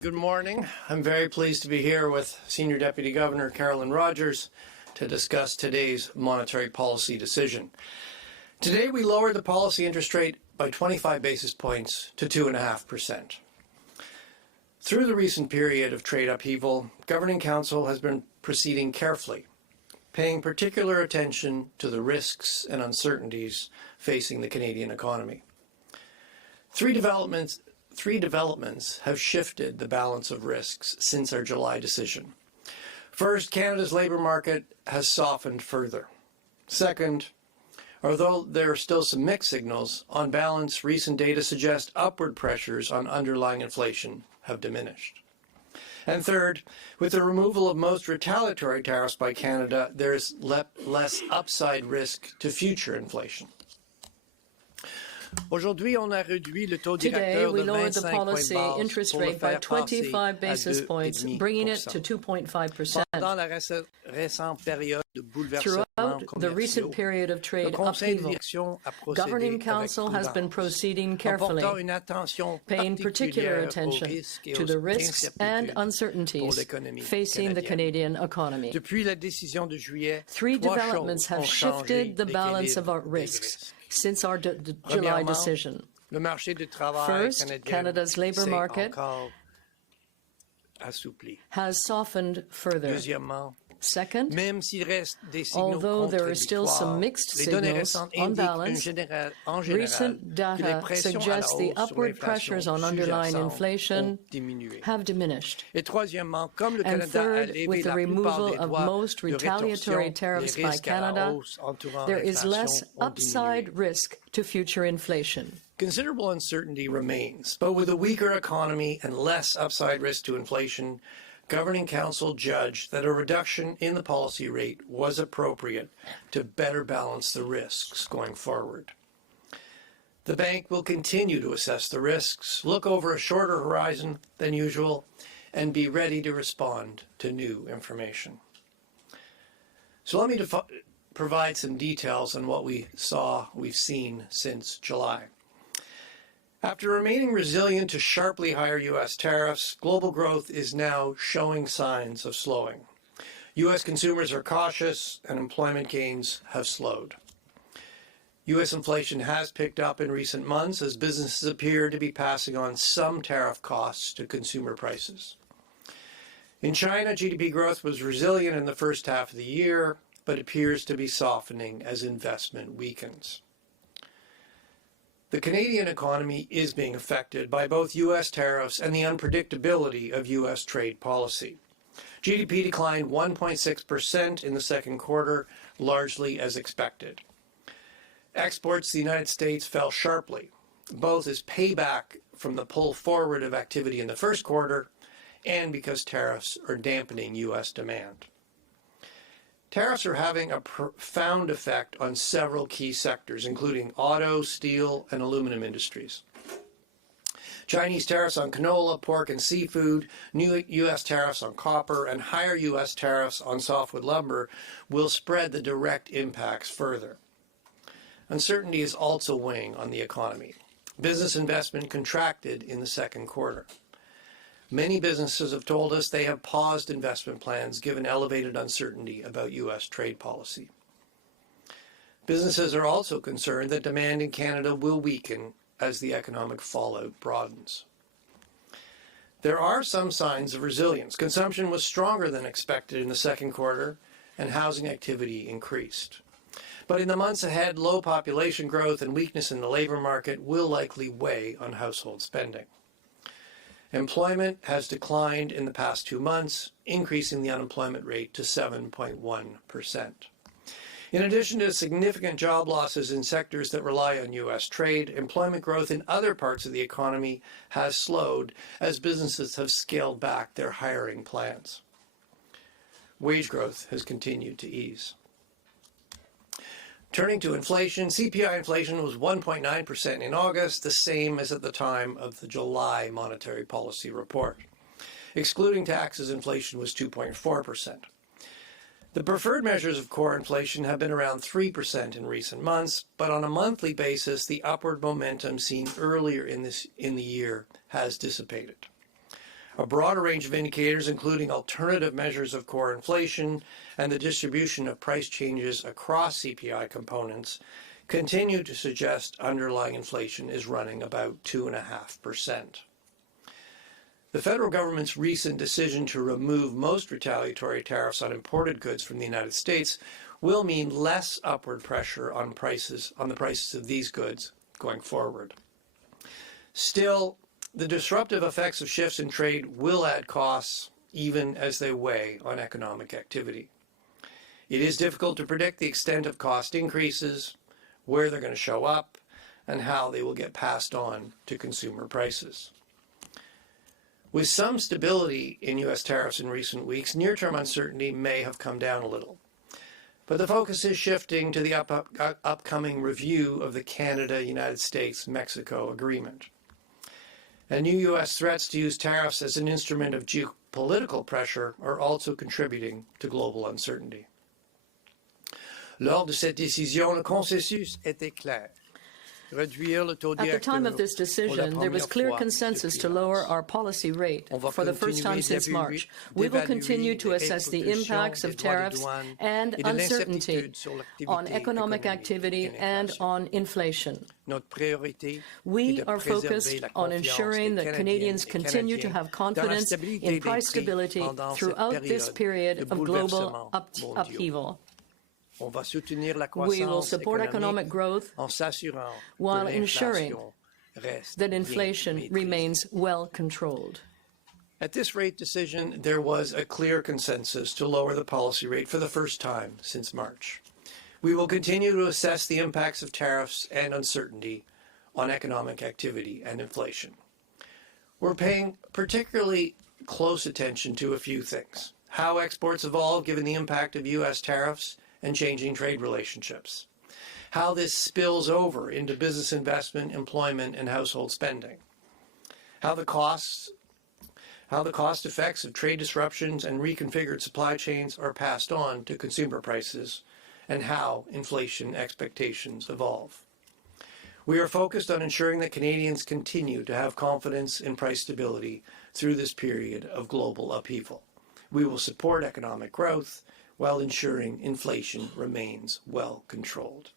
Good morning. I'm very pleased to be here with Senior Deputy Governor Carolyn Rogers to discuss today's monetary policy decision. Today we lowered the policy interest rate by 25 basis points to 2.5%. Through the recent period of trade upheaval, Governing Council has been proceeding carefully, paying particular attention to the risks and uncertainties facing the Canadian economy. Three developments have shifted the balance of risks since our July decision. First, Canada's labour market has softened further. Second, although there are still some mixed signals, on balance, recent data suggest upward pressures on underlying inflation have diminished. And third, with the removal of most retaliatory tariffs by Canada, there is less upside risk to future inflation. Today, we lowered the policy interest rate by 25 basis points, bringing it to 2.5%. Throughout the recent period of trade upheaval, Governing Council has been proceeding carefully, paying particular attention to the risks and uncertainties facing the Canadian economy. Three developments have shifted the balance of our risks since our July decision. First, Canada's labour market has softened further. Second, although there are still some mixed signals, on balance, recent data suggests the upward pressures on underlying inflation have diminished. And third, with the removal of most retaliatory tariffs by Canada, there is less upside risk to future inflation. Considerable uncertainty remains, but with a weaker economy and less upside risk to inflation, Governing Council judged that a reduction in the policy rate was appropriate to better balance the risks going forward. The bank will continue to assess the risks, look over a shorter horizon than usual, and be ready to respond to new information. So let me provide some details on what we've seen since July. After remaining resilient to sharply higher U.S. tariffs, global growth is now showing signs of slowing. U.S. consumers are cautious and employment gains have slowed. U.S. inflation has picked up in recent months as businesses appear to be passing on some tariff costs to consumer prices. In China, GDP growth was resilient in the first half of the year, but appears to be softening as investment weakens. The Canadian economy is being affected by both U.S. tariffs and the unpredictability of U.S. trade policy. GDP declined 1.6% in the second quarter, largely as expected. Exports to the United States fell sharply, both as payback from the pull forward of activity in the first quarter and because tariffs are dampening U.S. demand. Tariffs are having a profound effect on several key sectors, including auto, steel, and aluminum industries. Chinese tariffs on canola, pork, and seafood, new U.S. tariffs on copper, and higher U.S. tariffs on softwood lumber will spread the direct impacts further. Uncertainty is also weighing on the economy. Business investment contracted in the second quarter. Many businesses have told us they have paused investment plans given elevated uncertainty about U.S. trade policy. Businesses are also concerned that demand in Canada will weaken as the economic fallout broadens. There are some signs of resilience. Consumption was stronger than expected in the second quarter, and housing activity increased. But in the months ahead, low population growth and weakness in the labour market will likely weigh on household spending. Employment has declined in the past 2 months, increasing the unemployment rate to 7.1%. In addition to significant job losses in sectors that rely on U.S. trade, employment growth in other parts of the economy has slowed as businesses have scaled back their hiring plans. Wage growth has continued to ease. Turning to inflation, CPI inflation was 1.9% in August, the same as at the time of the July monetary policy report. Excluding taxes, inflation was 2.4%. The preferred measures of core inflation have been around 3% in recent months, but on a monthly basis, the upward momentum seen earlier in the year has dissipated. A broader range of indicators, including alternative measures of core inflation and the distribution of price changes across CPI components, continue to suggest underlying inflation is running about 2.5%. The federal government's recent decision to remove most retaliatory tariffs on imported goods from the United States will mean less upward pressure on the prices of these goods going forward. Still, the disruptive effects of shifts in trade will add costs even as they weigh on economic activity. It is difficult to predict the extent of cost increases, where they're going to show up, and how they will get passed on to consumer prices. With some stability in U.S. tariffs in recent weeks, near-term uncertainty may have come down a little. But the focus is shifting to the upcoming review of the Canada-U.S.-Mexico agreement. And new U.S. threats to use tariffs as an instrument of geopolitical pressure are also contributing to global uncertainty. Lors de cette décision, le consensus était clair. At the time of this decision, there was clear consensus to lower our policy rate for the first time since March. We will continue to assess the impacts of tariffs and uncertainty on economic activity and on inflation. We are focused on ensuring that Canadians continue to have confidence in price stability throughout this period of global upheaval. We will support economic growth while ensuring that inflation remains well controlled. At this rate decision, there was a clear consensus to lower the policy rate for the first time since March. We will continue to assess the impacts of tariffs and uncertainty on economic activity and inflation. We're paying particularly close attention to a few things: how exports evolve given the impact of U.S. tariffs and changing trade relationships, how this spills over into business investment, employment, and household spending, how the cost effects of trade disruptions and reconfigured supply chains are passed on to consumer prices, and how inflation expectations evolve. We are focused on ensuring that Canadians continue to have confidence in price stability through this period of global upheaval. We will support economic growth while ensuring inflation remains well controlled.